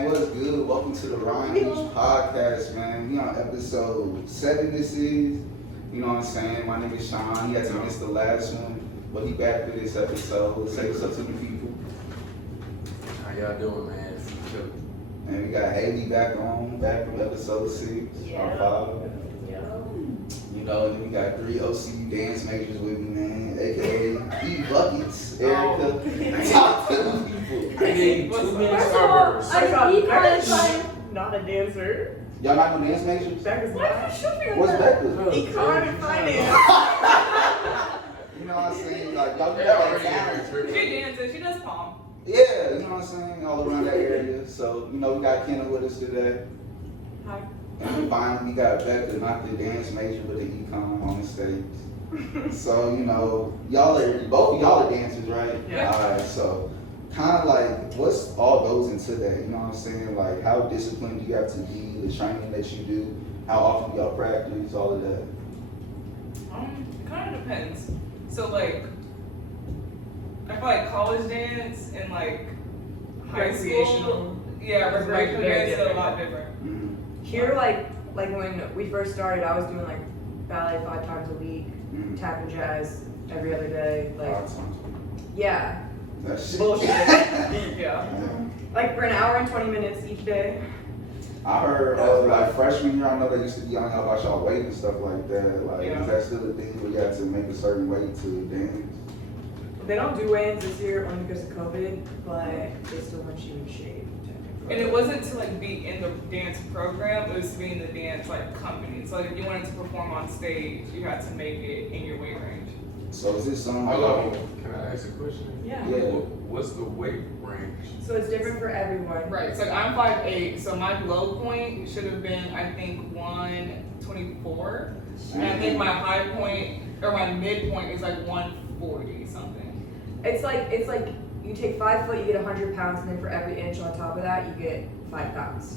man, what's good? Welcome to the Ryan Leatch podcast, man. We on episode 7 this is. You know what I'm saying? My name is Sean. He had to miss the last one, but he back for this episode. Say what's up to the people. How y'all doing, man? And we got Haley back from episode 6, or 5. You know, and then we got 3 OCU dance majors with me, man, aka E Buckets, Erica. Talk to the people. I need 2 minutes First of all, Starburst. not a dancer. Y'all not no dance majors? Becca's not. What's Becca? Econ and finance. You know what I'm saying? Like, y'all Yeah, got already that talent. She dances, she does palm. Yeah, you know what I'm saying? All around that area. So, you know, we got Kenna with us today. Hi. And then finally, we got Becca, not the dance major, but the econ on the stage. So, you know, both of y'all are dancers, right? Yeah. Alright, so kind of like, what's all goes into that? You know what I'm saying? Like, how disciplined do you have to be, the training that you do, how often do y'all practice, all of that? It kind of depends. So like, I feel like college dance and like high school, recreational dance is a lot different. Mm-hmm. Here, like when we first started, I was doing like ballet 5 times a week, tap and jazz every other day. Like, yeah, That shit. bullshit. Yeah. Like for an hour and 20 minutes each day. I heard like freshman year, I know they used to be on y'all about y'all weight and stuff like that. Like, Yeah. is that still a thing where you have to make a certain weight to dance? They don't do weigh-ins this year only because of COVID, but they still want you in shape. And it wasn't to like be in the dance program, it was to be in the dance like company. So like if you wanted to perform on stage, you had to make it in your weight range. So is this something Hold like on, can I ask a question? Yeah. What's the weight range? So it's different for everyone. Right, so I'm 5'8", so my low point should have been I think 124. And I think my high point or my midpoint is like 140 something. It's like you take 5 foot, you get 100 pounds, and then for every inch on top of that, you get 5 pounds.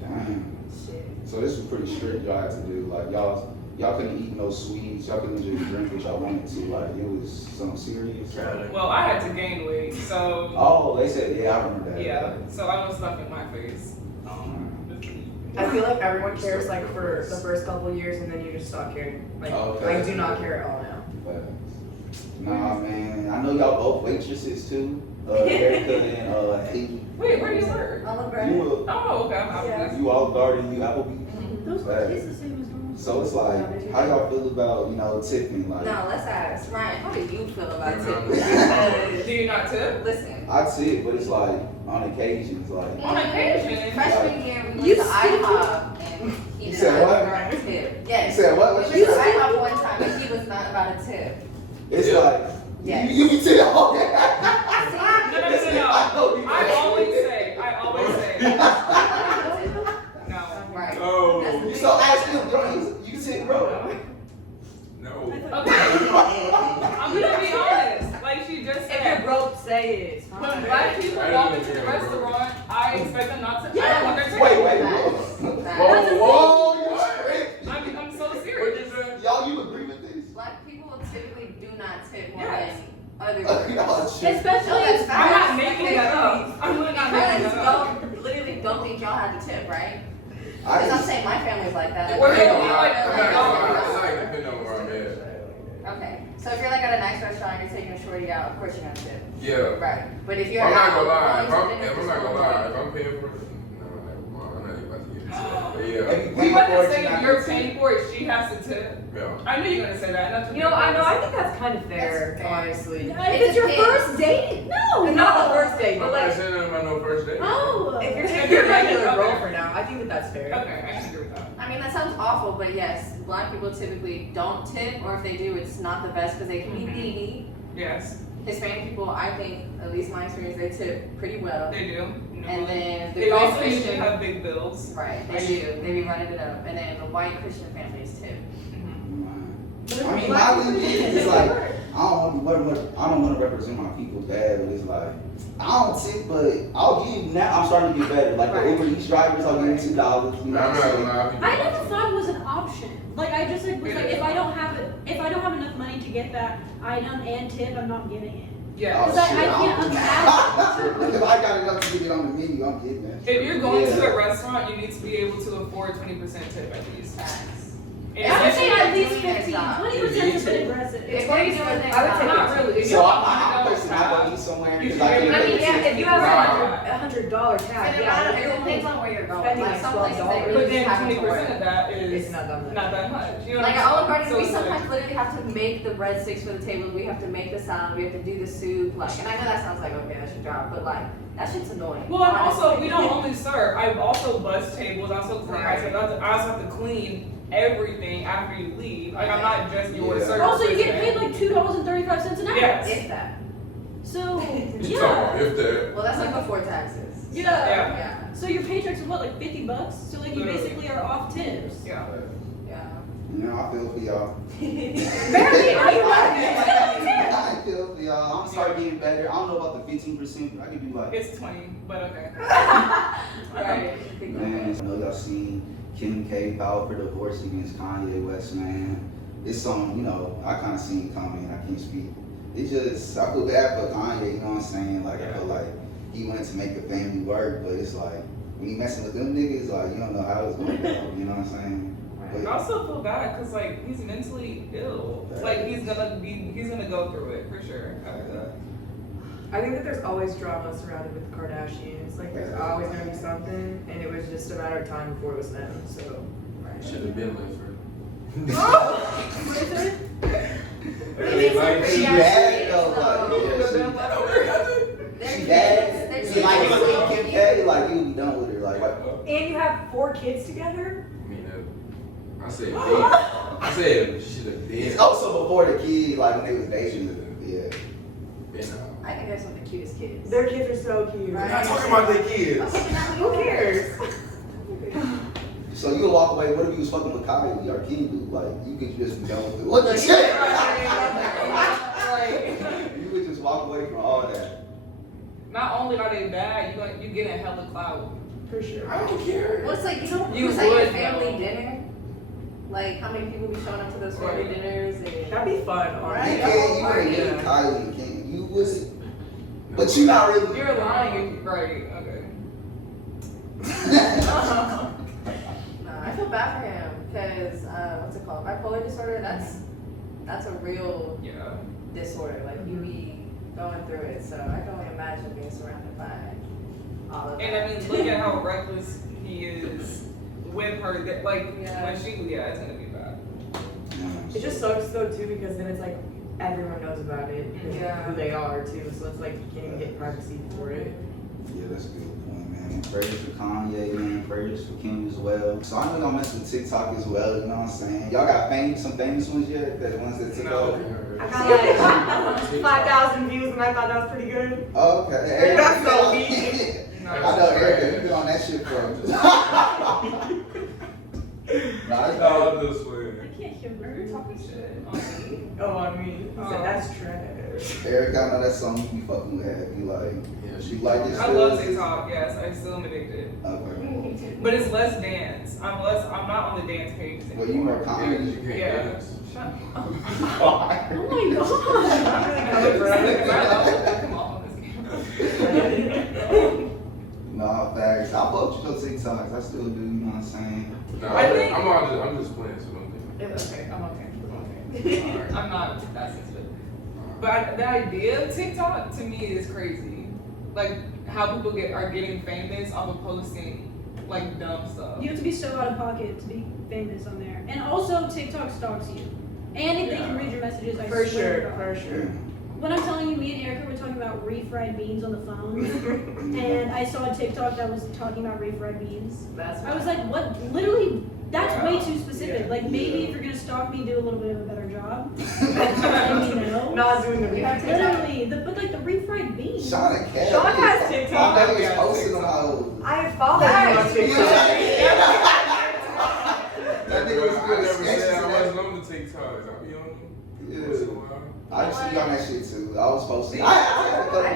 Dang. Shit. So this was pretty strict y'all had to do. Like y'all couldn't eat no sweets, y'all couldn't just drink what y'all wanted to. Like it was something serious. Well, I had to gain weight, so Oh, they said, yeah, I remember that. yeah, so I was stuff in my face. I feel like everyone cares like for the first couple of years, and then you just stop caring. Like Okay. I do not care at all now. But, nah, man. I know y'all both waitresses too. Erica and Haley. Wait, where do you work? You Oh, okay. Yeah. you all garden, you Applebee's. Those Right. kids the same as normal. So it's like, how y'all feel about, tipping? Like, No, let's ask Ryan. How do you feel about Maybe tipping? Do you not tip? Listen, I tip, but it's like on occasions, like. On occasion. freshman year we went You to still IHOP and he You did said not what? want to tip. You Yes. said what? We What went you to said? IHOP one time and he was not about a tip. It's Yeah. like, Yes. you be tip. Oh, yeah. No. I always say. No. Right. No. You saw ask him, bro. You tip, bro. No. Okay. I'm gonna be honest. Like she just If said. you're broke, say it. It's When fine. black people walk into the restaurant, I expect them not to. I don't want their ticket. Wait, whoa, you What? strict. I'm so What serious. you say? Y'all, you agree with this? Black people typically do not tip more Yes. than other Y'all groups. strict. Especially That's I'm not facts. making it up. I'm really not making Because it up. literally don't think y'all have to tip, right? I Because I'm just, saying my family's like that. We're I'm gonna not be gonna like, lie. I'm not gonna lie. It's like depending on where I'm at. Okay. So if you're like at a nice restaurant, you're taking a shorty out, of course you're gonna tip. Yeah. Right. But if you're I'm not out gonna lie. going to If dinner I'm with not gonna someone- lie, if I'm paying for it, no, I'm not even about to get into that. But yeah. We about to say if you're paying for it, she has to tip. Yeah. I knew you were gonna say that. That's what You know, I know. said. I think that's kind of fair, That's fair. honestly. If it's your first date, no. And not the first date, I'm but not like saying nothing about no first date. Oh. if you're If taking you're your regular okay. girlfriend out, I think that that's fair. Okay, I can agree with that. I mean, that sounds awful, but yes, black people typically don't tip, or if they do, it's not the best because they can be Mhm. needy. Yes, Hispanic people, I think, at least my experience, they tip pretty well. they do. And then the they also Christian, usually have big bills. right, they do. They be running it up. And then the white Christian families tip. I mean, my thing is like, I don't want to represent my people bad, but it's like, I don't tip, but I'll give now. I'm starting to get better. Like the Uber Eats drivers, I'll give them $2. You know I'm what I'm not saying? gonna lie. I never thought it was an option. Like I just like was like if I don't have enough money to get that item and tip, I'm not getting it. Yeah. Because I can't imagine. If I got enough to get it on the menu, I'm getting that. If you're going to a restaurant, you need to be able to afford 20% tip at least. And I would if say you- at least doing their 15. job. 20% is a bit aggressive. If they're doing their I would job. take not really. If So you're I'm $100 personally not tab, gonna eat somewhere you because should I be can able I mean, to yeah, if you have Nah. $100 tab, And yeah. it depends on where you're going. Spending Like like some places they $12. really But just then have it 20% for of that is It's not that much. not that much. You know Like what at I'm Olive Garden, saying? we So it's like- sometimes literally have to make the breadsticks for the table. We have to make the salad. We have to do the soup. Like, and I know that sounds like okay, that's your job, but like that shit's annoying. Well, and also honestly. we don't only serve. I also bus tables. I also clean. Right. I also have to clean everything after you leave. Like I'm not just your Yeah. server. Also, you get person. paid like $2.35 an hour. Yes. If that. So, You talking about yeah. if that? Well, that's like before taxes. Yeah. Yeah. Yeah. So your paychecks are what, like $50? So like you Literally. basically are off tips. Yeah. Yeah. You know, I feel for y'all. Barely, are you I feel for y'all. I'm starting getting better. I don't know about the 15%, but I could do like. It's 20, but okay. Right. Man, I know y'all seen Kim K filed for divorce against Kanye West, man. It's something, you know, I kind of seen it coming. I can't speak. It's just, I feel bad for Kanye, you know what I'm saying? Like, I feel like he wanted to make the family work, but it's like, when you messing with them niggas, like, you don't know how it's going to go, you know what I'm saying? I also feel bad because like he's mentally ill. Like he's gonna go through it for sure after that. I think that there's always drama surrounded with the Kardashians. Like there's always gonna be something, and it was just a matter of time before it was them. So. Should have been with her. What is it? She bad though, like, she bad. See, like, you see Kim K, like, you'll be done with her, like, And you have 4 kids together? I mean, I said, I said should have been. it's also before the kid, like, when they was dating, yeah. Been, I think that's some of the cutest kids. Their kids are so cute. We're not talking about their kids. Who cares? So you'll walk away, what if you was fucking with Kylie or King? Like, you could just be done with it. What the shit? You could just walk away from all that. Not only are they bad, you get a hella clout. For sure. I don't care. Well, it's like, you know, You it's like your would, family though. dinner. Like, how many people be showing up to those family Right. dinners? And That'd be fun, You alright? can't, you couldn't Yeah. get Kylie and King. You would, but you not really. You're lying, right? Okay. Nah, I feel bad for him because what's it called? Bipolar disorder. That's a real Yeah. disorder. Like you be going through it. So I can only imagine being surrounded by all of that. And I mean, look at how reckless he is with her. That like Yeah. when she, yeah, it's gonna be bad. It just sucks though too because then it's like everyone knows about it, and Yeah. who they are too. So it's like you can't even get privacy for it. Yeah, that's a good point, man. Prayers for Kanye, man. Prayers for Kim as well. So I know y'all mess with TikTok as well, you know what I'm saying? Y'all got some famous ones yet? The ones that took over? I got like 5,000 views, and I thought that was pretty good. Oh, okay. That's so Erica, weak. I know, Erica, you been on that shit for Nah, it's No, I'm just playing. I can't hear You're words. talking shit on me. Oh, on me. He Oh. said that's trash. Erica, I know that song you be fucking with heavy. Like, Yeah, she like this. I love TikTok. Yes, I still am addicted. Okay. But it's less dance. I'm not on the dance pages Well, anymore. you more Yeah, comedy. you can't Yeah. dance. Shut up. Oh my god. I'm really coming for Come on, let's go. Nah, facts. I fuck with your TikToks. I still do, you know what I'm saying? No, I think- I'm just playing, so don't think. It's okay. I'm okay. I'm okay. Alright. I'm not that sensitive. But the idea of TikTok to me is crazy. Like how people are getting famous off of posting like dumb stuff. You have to be so out of pocket to be famous on there. And also, TikTok stalks you. And if they can read your messages, I For swear to sure, God. for sure. When I'm telling you, me and Erica were talking about refried beans on the phone, and I saw a TikTok that was talking about refried beans. That's I was like, what? Literally, that's Yeah. way too specific. Yeah. Like, maybe Yeah. if you're gonna stalk me, do a little bit of a better job. Let me know. Not doing the You have video. Literally, but like the refried beans. Sean and Cat. Sean has TikTok. I know he's Yeah, posting on TikTok. all. I follow you on TikTok. That nigga was I good. never said I Yeah. wasn't on the TikToks. I be on them. Once in a while. I used to be on that shit too. I was posting. I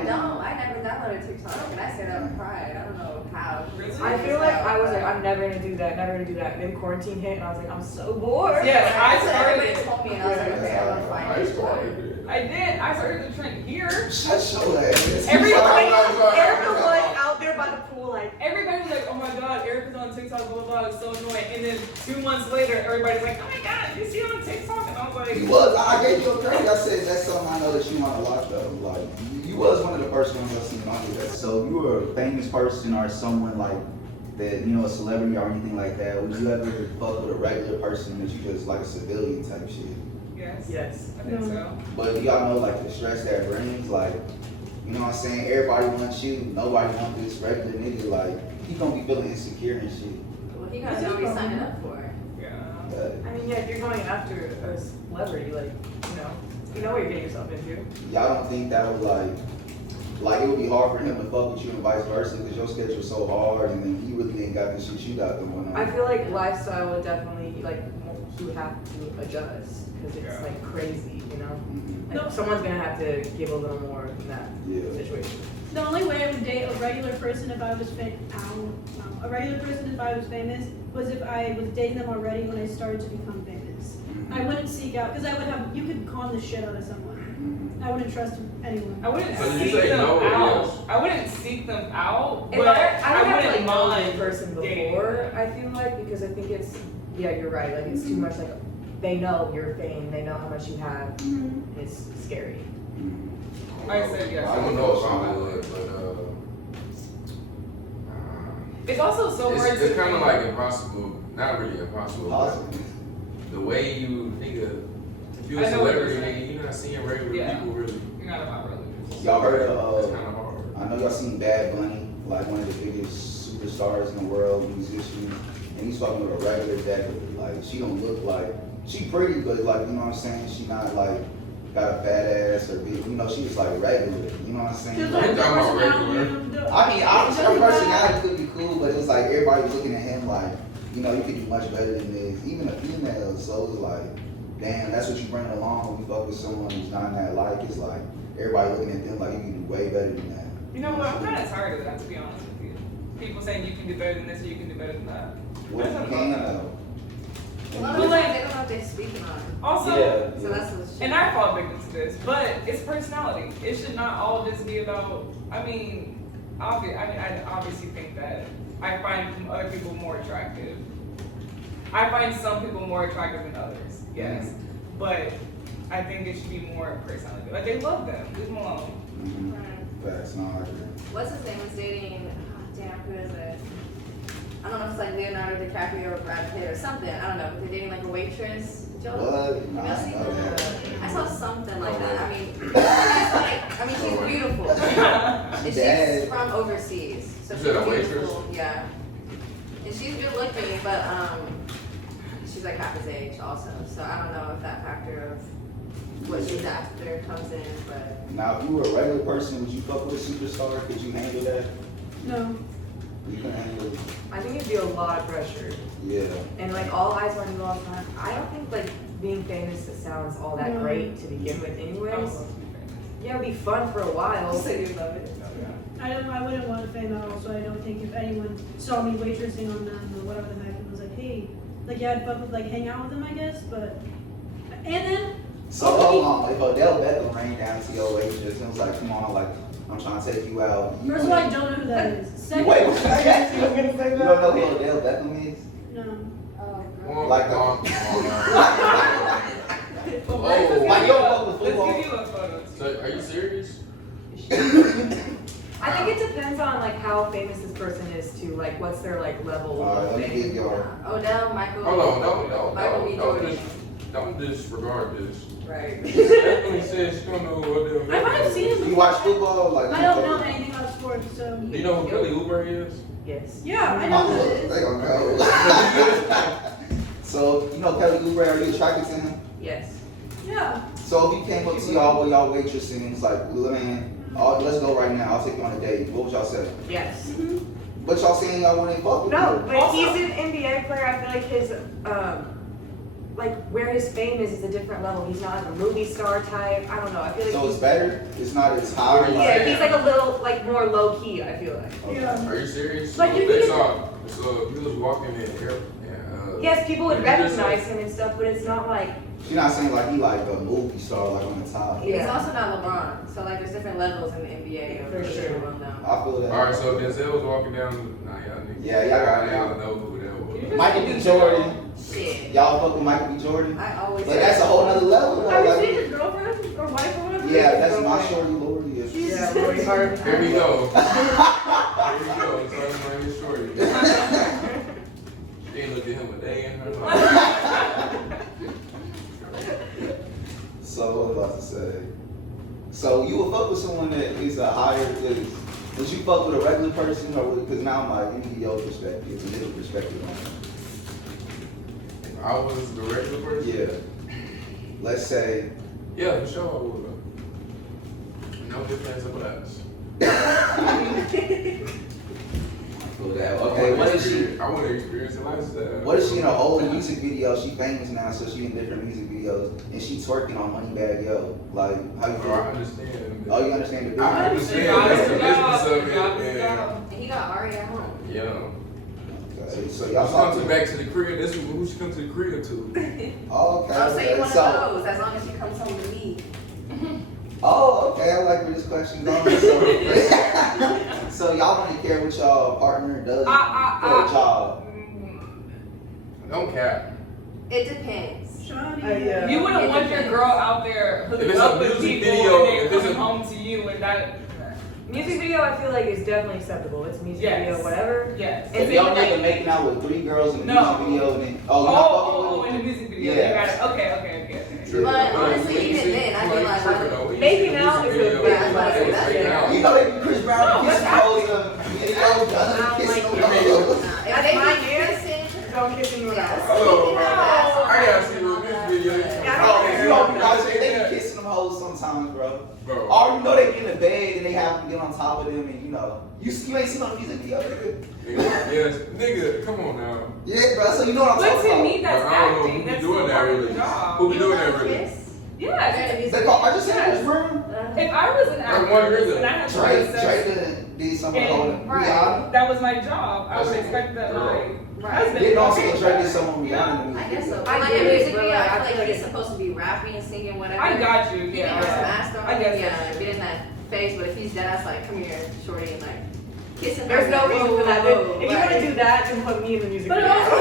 don't. I never downloaded TikTok, and I said out of pride. I don't know how. Really? I feel like I was like, I'm never gonna do that, never gonna do that. And then quarantine hit, and I was like, I'm so bored. Yeah, I That's what started everybody it. told me, and I was like, okay, I'm gonna I find it. started it. I did. I started the trend here. Shut your ass. Everybody, Sorry. everyone out there by the pool, like, Everybody was like, oh my god, Erica's on TikTok, blah, blah, blah, it's so annoying. And then 2 months later, everybody's like, oh my god, you see her on TikTok? And I was like, You was. I gave you a credit. I said that's something I know that you want to watch though. Like you was one of the first ones I seen on that. So you were a famous person or someone like that, you know, a celebrity or anything like that. Would you ever fuck with a regular person that you just like a civilian type shit? yes. yes. I think so. But y'all know like the stress that brings, like, you know what I'm saying? Everybody wants you, nobody wants this regular nigga. Like he gonna be feeling insecure and shit. Well, he gotta know what he's signing up for. Yeah. But I mean, yeah, if you're going after a celebrity, like, you know what you're getting yourself into. y'all don't think that would like it would be hard for him to fuck with you and vice versa because your schedule's so hard and then he really ain't got the shit you got going on. I feel like lifestyle would definitely, like, he would have to adjust because it's, Yeah. like, crazy, you know? Mhm. Like, someone's gonna have to give a little more in that Yeah. situation. The only way I would date a regular person if I was a regular person if I was famous was if I was dating them already when I started to become famous. I wouldn't seek out because you could con the shit out of someone. I wouldn't trust anyone. I wouldn't So did you seek say them no or out. yes? I wouldn't seek them out, If but I would have to, like, wouldn't know mind the person dating before, them. I feel like, because I think it's, yeah, you're right, like, it's too much, like, they know your fame, they know how much you have, Mhm. it's scary. I said yes. I don't know if I would, but It's also so hard it's to kind of like impossible. Not really impossible. Possible. But the way you think of, if you're I a know what you're celebrity, saying. you're not seeing regular Yeah. people really. You're not about religious. Y'all heard It's of kind of hard. I know y'all seen Bad Bunny, like one of the biggest superstars in the world, musician, and he's fucking with a regular Decker. Like she don't look like she pretty, but like you know what I'm saying, she not like got a fat ass or big, you know, she was like regular, you know what I'm saying? Just Like, like the talking about personality regular. of the- I mean, obviously her It doesn't personality could be cool, but it's like everybody was looking at him like, you know, you could do much better than this. Even a female, so it was like, damn, that's what you bring along when you fuck with someone who's not in that like. It's like everybody looking at them like you can do way better than that. You know what? I'm kind of tired of that, to be honest with you. People saying you can do better than this or you can do better than that. What if you can though? A lot of Well, times like- they don't know what they're speaking on. Also, So that's the shit. and I fall victim to this, but it's personality. It should not all just be about. I obviously think that I find other people more attractive. I find some people more attractive than others. Yes, but I think it should be more personality. Like they love them. Leave them alone. Mm-hmm. Facts, no, I agree. What's his name was dating, damn, who is it? I don't know if it's like Leonardo DiCaprio or Brad Pitt or something. I don't know, but they're dating like a waitress. Did y'all- What? Nah, Have y'all seen I know that? that. I saw something like that. I mean, she's like, she's beautiful. And she's Dad. from overseas. So You she's said a beautiful. waitress? Yeah. And she's good looking, but she's like half his age also. So I don't know if that factor of what she's after comes in, but Now, if you were a regular person, would you fuck with a superstar? Could you handle that? No. You can handle it. I think it'd be a lot of pressure. Yeah. And like all eyes on you all the time. I don't think like being famous sounds all that No. great to begin with I anyways. would love to be famous. Yeah, it'd be fun for a while. you say you love it. I wouldn't want a fame at all, so I don't think if anyone saw me waitressing on them or whatever the heck and was like, hey, like yeah, I'd fuck with like hang out with them, I guess, but and then So hold on, if Odell Beckham ran down to your waitress and was like, come on, like, I'm trying to take you out. You first of all, I wouldn't- don't know who that is. Second, Wait, what? You don't know who Odell Beckham is? no. Oh, Like oh, Well, Oh, why you don't fuck with let's football? give you a photo. So, are you serious? I think it depends on like how famous this person is too. Like what's their like level Alright, of let me fame. give y'all. Odell, Michael. Hold on, Michael B. Jordan. don't disregard this. Right. She definitely said she don't know who Odell I might have seen him You before. watch football? Like, I don't know anything about sports, so Do you know who Kelly Oubre is? Yes. yeah, I know who it They is. gonna go. So, you know Kelly Oubre, are you attracted to him? Yes. Yeah. So if he came up to y'all while y'all waitressing and was like, man, let's go right now, I'll take you on a date, what would y'all say? Yes. But y'all saying y'all wouldn't fuck with No, him. but Also- he's an NBA player. I feel like his like where his fame is a different level. He's not like a movie star type. I don't know. I feel like So he's, it's better? It's not as high? yeah, Like, he's like a little like more low key. I feel like. okay. Yeah. Are you serious? Like, So you they can- saw, so he was walking in here, and Yes, people would Did you just recognize him and stuff, but it's not like. She's not saying like he like a movie star like on the top. Yeah. He's also not LeBron, so like there's different levels in the NBA. For sure. Well known. I feel that. Alright, so Denzel was walking down. Nah, y'all niggas. Yeah, y'all got it. Y'all know who that was. Michael B. Jordan. Shit. Y'all fuck with Michael B. Jordan? I always. But that's a whole nother level. though, Have you like- seen his girlfriend or wife or whatever? Yeah, that's my shorty Lori. Yeah. Yeah, Lori Harvey. Here we go. Here we go. Talking about his shorty. She ain't looked at him a day in her life. So what was I about to say? So you would fuck with someone that is a higher, would you fuck with a regular person or because now I'm like, you need your perspective, it's a little perspective on it. If I was the regular person. Yeah. Let's say, Yeah, for sure I would. No difference of blacks. okay, what is she? I want to experience a lifestyle. What if she in an old music video? She famous now, so she in different music videos, and she twerking on Moneybag Yo. Like, how you Bro, I feel? understand. Oh, you understand the business? I understand. That's the business of it. And he got Ari at home. Yeah. Okay, so Y'all y'all come talking back to the crib. This is who she come to the crib to. Oh, okay. Oh, so you okay. one of those, as long as she comes home to me. Oh, okay. I like where this question's going. So, so y'all don't care what y'all partner does for a job. Don't cap. It depends. Shawty. You wouldn't want your girl out there If hooking it's up a with music people video, and if then it's coming a- home to you and that. Music video, I feel like is definitely acceptable. It's a music Yes. video, whatever. Yes. If y'all nigga making out with 3 girls in a No. music video, and then you're not Oh, fucking in with the music video. Yeah. You got it. Okay. But honestly, even then, I'd be like, Making out is a big them. You know they be Chris Brown No, kissing that's hoes and video done kissing them hoes. if That's they my be dance. kissing, Don't kiss anyone else. Hello, bro. I I gotta see what this video is. Oh, you know, I say they be kissing them hoes sometimes, bro. Bro. Or you know they get in the bed and they have to get on top of them, and you know, you ain't seen no music video, nigga. Yes, nigga, come on now. Yeah, bro. So you know what I'm But talking to about. me, that's Bro, I don't know acting. who be That's doing still that part of really. the job. Who be you doing don't that really? kiss? Yes. They call, I just said it was room. If I was an I wonder actress that and I had to Drake, have sex, Drake did something holding and Rihanna. that was my job, I would That's expect that girl. my Right. husband. Didn't also would Drake do did that. something with Rihanna in the I music guess so. video. But like get in it, music but, video, like, I I feel feel like like he's supposed to be rapping and singing whatever. I got you, He yeah. can get a mask on, I guess yeah, get in that face, but if he's dead, that's like, come here, shorty, and like, kissing There's her. no reason for that. Whoa, If you want to do that, then put me in the music But video. also-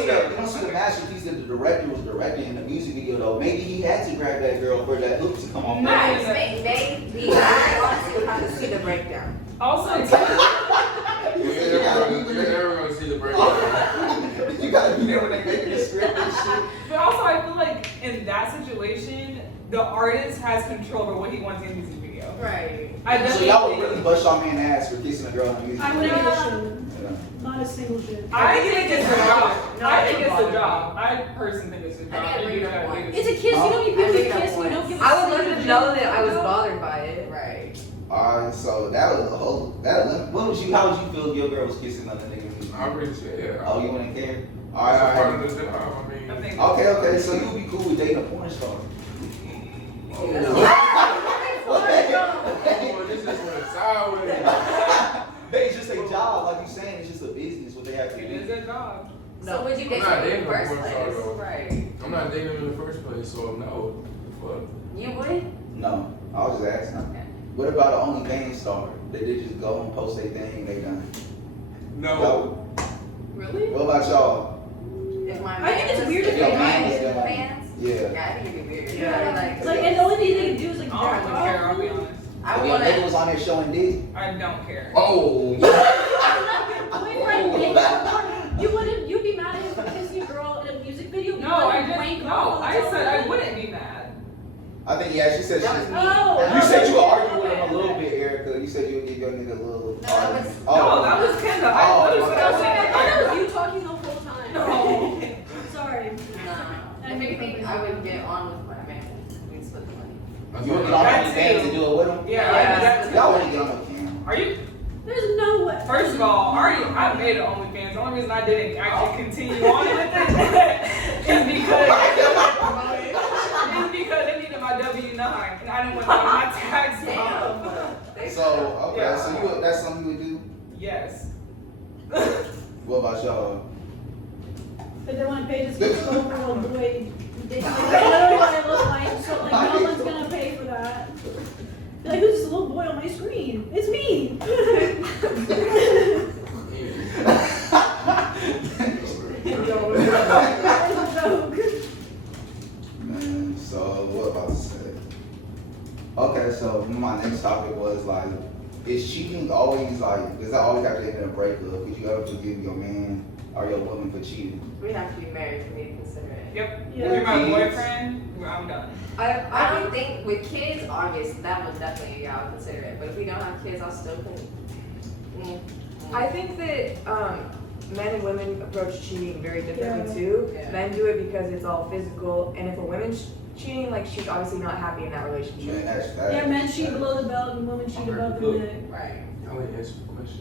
You don't see the masterpiece that the director was directing in the music video though. Maybe he had to grab that girl for that hook to come off. No. Nice, maybe. I honestly would have to see the breakdown. Also, You're never gonna see the breakdown. You gotta be there when they make the script and shit. but also, I feel like in that situation, the artist has control over what he wants in the music video. Right. I So definitely y'all would think- really bust y'all man ass for kissing a girl in the music I video. wouldn't give a shit. Yeah. Not a single shit. I think it's a job. No, I it think doesn't it's a bother job. I personally think it's a job. I think You it's gotta a do It's a kiss. You know, you I people think kiss. that's You don't one. give a I would single love to know shit. that I was bothered by it. Right. Alright, so that was a whole. What would you? How would you feel if your girl was kissing another nigga? in the music I video? really say, yeah. Oh, you wouldn't care. That's Alright, a part alright. of the job. I mean, I think Okay. So you would be cool with dating a porn star? oh, this is went sideways. It's just a job, like you saying. It's just a business. What they have to it do. is a job. So would you I'm date not someone in dating the a first porn star, place? though. Right. I'm not dating him in the first place, so no. Fuck. You would? No, I was just asking. Okay. What about an OnlyFans star? They just go and post their thing, they done. No. Y'all- Really? What about y'all? If my I think it's was- weird if if your your man man was is in the doing- fans. Yeah. Yeah, I think it'd be weird. Yeah. Like, and the only thing they can do is like I jerk don't really care, I'll be off. honest. I If your wanna. nigga was on there showing dick. I don't care. Oh. Boyfriend, you'd be mad at him for kissing a girl in a music video? No, I just, Wank no, off I all the said I time? wouldn't be mad. I think, yeah, she said That was she. me. Oh. You said you would argue with Okay, him a little okay. bit, Erica. You said you would give your nigga a little. No, that was- No, that was Kendall. I Oh, literally okay. said I I wouldn't thought it was you talking the whole time. No. Sorry. Nah. If anything, I would get on with my man. We'd split the money. You would get on That OnlyFans too. to do it with him? Yeah, Yeah. I do that too. Y'all wouldn't get on no cam. Are you? There's no way. First of all, I made an OnlyFans. The only reason I didn't actually continue on with it is because they needed my W-9 and I didn't want my tax bill. So, okay, Yeah. so that's something you would do? Yes. What about y'all? If they want to pay this 12-year-old boy, they literally what I look like, so like no one's gonna pay for that. They're like, who's this little boy on my screen? It's me. It's a joke. Man, so what about to say? Okay, so my next topic was like, is cheating always like, does that always have to end in a breakup? Would you ever forgive your man or your woman for cheating? We have to be married for me to consider it. Yep. Yeah. If you're my Kids. boyfriend, I'm done. I don't think with kids, obviously, that would definitely, yeah, I would consider it. But if we don't have kids, I'll still think. I think that men and women approach cheating very differently Yeah. too. Yeah. Men do it because it's all physical, and if a woman's cheating, like she's obviously not happy in that relationship. Man, that's Yeah, men cheat below the belt and women cheat above the neck. Right. I would answer the question.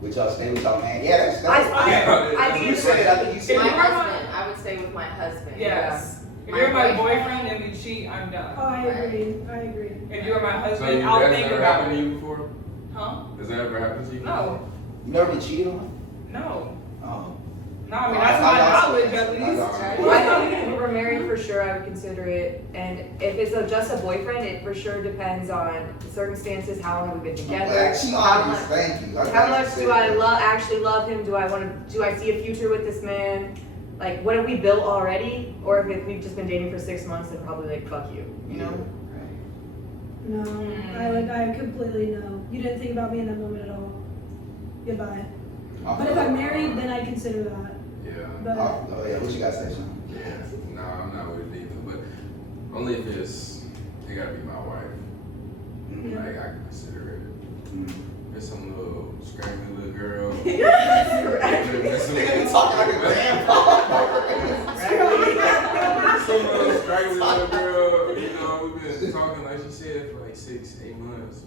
With y'all stay with y'all man. Yeah, that's I think you it's said it, I think you said My it. husband, I would stay with my husband. Yes. If My you're my boyfriend. boyfriend and we cheat, I'm Oh, done. I agree. I agree. If you're my So husband, you, I'll that's think never about happened to it. you before? Huh? Has that ever happened to you? No. You never been cheated on? No. Oh. No, I mean, that's my knowledge at least. Well, I think if we were married for sure, I would consider it. And if it's just a boyfriend, it for sure depends on the circumstances. How long have we been together? Actually, How much, thank you. how much do I actually love him? Do I see a future with this man? Like, what have we built already? Or if we've just been dating for 6 months, then probably like, fuck you, you know? No, I completely no. You didn't think about me in that moment at all. Goodbye. But if I'm married, then I consider that. Yeah. But Oh yeah, what you got to say, Sean? Yeah. No, I'm not with it either. But only if it gotta be my wife. Mhm. Like, I can consider it. Mhm. There's some little scraggly little girl. Talking like a grandpa. Some little scraggly little girl, you know, we've been talking, like she said, for like 6-8 months.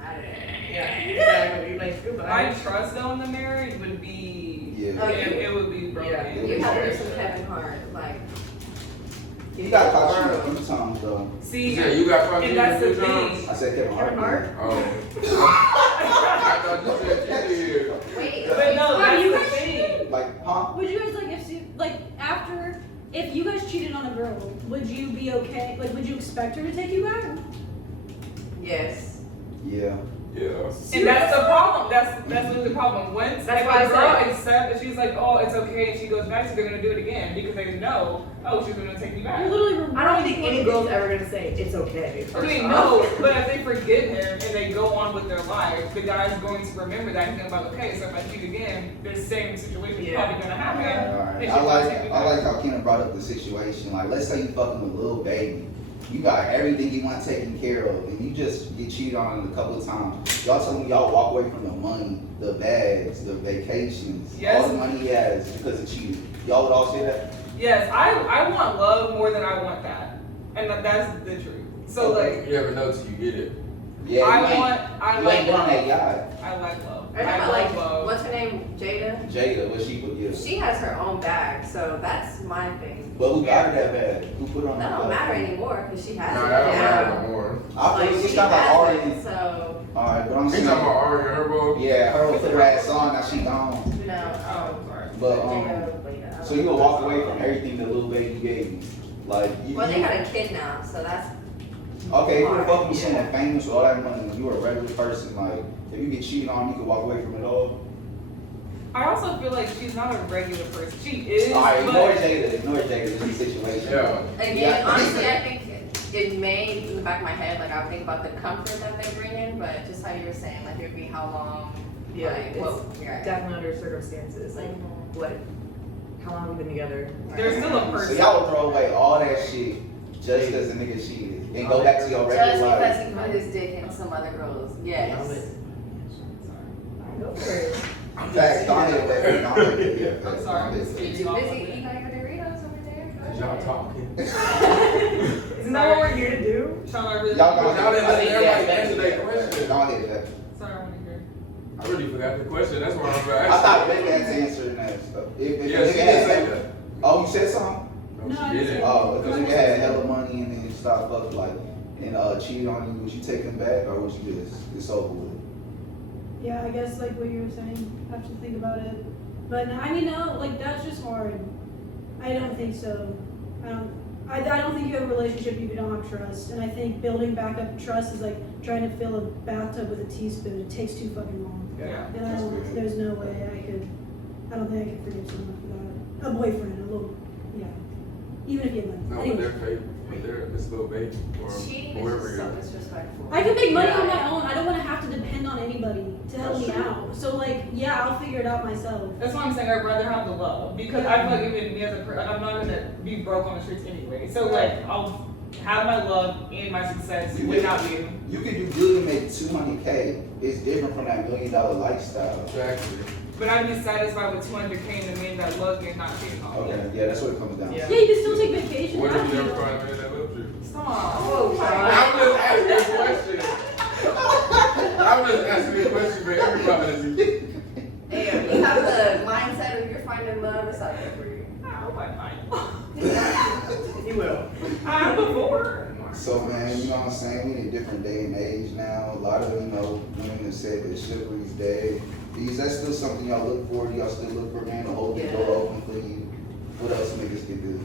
Yeah, exactly. Like, My goodbye. trust though in the marriage would be, Yeah. it would be broken. Yeah. You have to do some Kevin Hart, like. He got caught cheating a few times though. See, Yeah, you got caught and cheating that's the a few times? thing. I said Kevin Hart. Kevin Hart? Oh. I thought you said you did. Wait. But no, that's you the guys thing. Like, huh? would you guys if you guys cheated on a girl, would you be okay? Like, would you expect her to take you back? Yes. Yeah. Yeah. And that's the problem. That's really the problem. Once That's if why I a girl said- accepts that she's like, oh, it's okay, and she goes back, so they're gonna do it again because they know, oh, she's gonna take me You're back. literally. I don't think any girl's ever gonna say it's okay. I mean, no, but if they forgive him and they go on with their life, the guy's going to remember that and think about, okay, so if I cheat again, the same situation is Yeah. probably gonna happen. Alright. They I should take me like back. how Kenan brought up the situation. Like, let's say you fucking with a little baby. You got everything you want taken care of, and you just get cheated on a couple of times. Y'all tell me y'all walk away from the money, the bags, the vacations, Yes. all the money he has because of cheating. Y'all would all say that? Yes, I want love more than I want that, and that's the truth. So like, You never know till you get it. Yeah, I you ain't like been on love. that guy. I like love. Or I not like, love love. what's her name? Jada? Jada, what she would give. She has her own bag, so that's my thing. But who got her that bag? Who put her on That that don't bag? matter anymore because she has No, it. that don't now. matter no more. I feel it's she kind of has Ari. it, so Alright, but I'm You saying. talking about Ari and her bro? Yeah, her put her ass on, now she gone. no. Oh, sorry. But, Jada, so you would walk away from everything the little baby gave you. Like, you. Well, they got a kid now, so that's Okay, if you're fucking with Yeah. someone famous with all that money, when you're a regular person, like, if you get cheated on, you can walk away from it all. I also feel like she's not a regular person. She is, Alright, ignore but Jada, this is the situation. Yeah. again. Yeah. Honestly, I think it may in the back of my head, like I would think about the comfort that they bring in, but just how you were saying, like it'd be how long. Yeah, like, it's what, yeah. definitely under circumstances. Like, what? How long have we been together? there's still a So person. y'all would throw away all that shit just because the nigga cheated and go back to your Just regular because life. he put his dick in some other girls, yes. Go for it. Facts, don't hit that. I'm sorry. You're too busy eating like your Doritos over there. Cause y'all talking. Isn't that what we're here to do? Sean, I really, Y'all Y'all got didn't let everybody answer that question. Don't hit that. sorry, I want to hear. I really forgot the question. That's why I'm gonna I ask. thought Rick had to answer that stuff. If Yeah, the she nigga did say had, that. oh, you said something? No, No, I she didn't. Oh, if the nigga had hella money and then stopped fucking like and cheated on you, would you take him back or would you just it's over with? Yeah, I guess like what you were saying, have to think about it. But no, I mean, no, like that's just hard. I don't think so. I don't think you have a relationship if you don't have trust. And I think building back up trust is like trying to fill a bathtub with a teaspoon. It takes too fucking long. Yeah. And I don't, there's no way I don't think I could forgive someone for that. A boyfriend, a little, yeah. Even if you had money. No, but Anyway. they're fake. But they're this little baby or Cheating whoever is it so is. disrespectful. I can make money Yeah. on my own. I don't want to have to depend on anybody to help me That's true. out. So like, yeah, I'll figure it out myself. That's why I'm saying I'd rather have the love because I feel like even me as a person, I'm not gonna be broke on the streets anyway. So like, I'll have my love and my success without you. You can do good and make $200K. It's different from that $1 million lifestyle. Exactly. But I'd be satisfied with 200K and the man that loves me and not cheating on me. Okay, yeah, that's what it comes down to. Yeah, you can still take vacation. What I if you don't never know. find a man that loves you? Stop. Oh, I'm just asking a question. I'm just asking a question for everybody. Hey, if you have the mindset of you're finding love, it's out there for you. I hope I find He will. I'm before. So man, you know what I'm saying? We in a different day and age now. A lot of women have said that chivalry is dead. Is that still something y'all look for? Do y'all still look for a man to hold the door open for you? What else niggas can do?